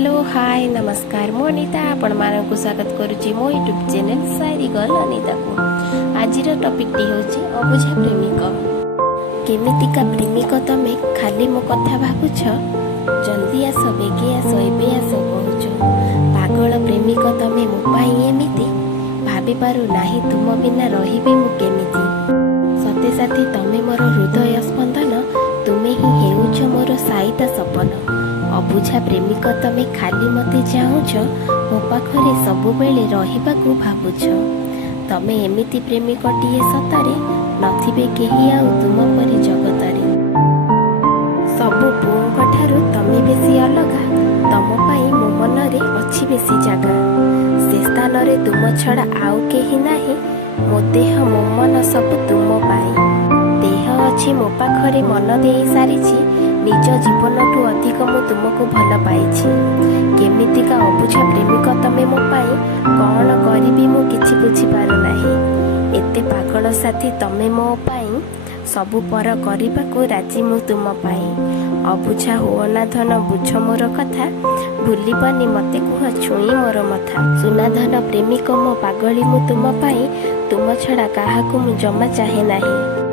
Hello hi नमस्कार मो अनिता आपण मानक स्वागत करुच्ची मो यूट्यूब चैनल सारी गर्ल अनिता को। आज टॉपिक होची अबुझा प्रेमिक। केमितिका प्रेमिक तमे खाली मो कथा भाबुछ, जल्दी आस बेगे आस एबे आस कहूछ। पागल प्रेमिक तमे मो पाई एमिति भाबी पारु नाही, तुम बिना रहिबी मु केमिति। सते साथी तमे मोर हृदय स्पंदन, तुमे ही हेउछ मोर साईता सपन। अबुझा प्रेमिक तमे खाली मते चाहुछ, मो पाखरे सबु बेले रहिबाकू भाबुछ। तमे एमिति प्रेमिकटिए सतारे नथिबे केही आउ तुम परि जगतरे। सबु पुओंक ठारु तमे बेसी अलगा, तम पाई मो मनरे अछि बेसी जागा। से स्थान रे तुम छड़ा आउ केही नाही, मो देह मो मन सब तुम पाई। देह अछि मो पाखरे मन देई सारिछि, निज जीवनठू अधिक मु तुमको भल पाइछि। केमितिका अबुझा प्रेमिक तमे मो पाई, कौन करिबी मु किछि बुझी पारु नाही। एते पागल साथी तमे मो पाई, सबु पर करिबाकू राजी मु तुम पाई। अबुझा होना धन बुझ मोर कथा, भूलिबनी मते कुह छुई मोर मथा। सुना धन प्रेमिक मो पागली मु तुम पाई, तुम छड़ा काहाकू मु जमा चाहे नाही।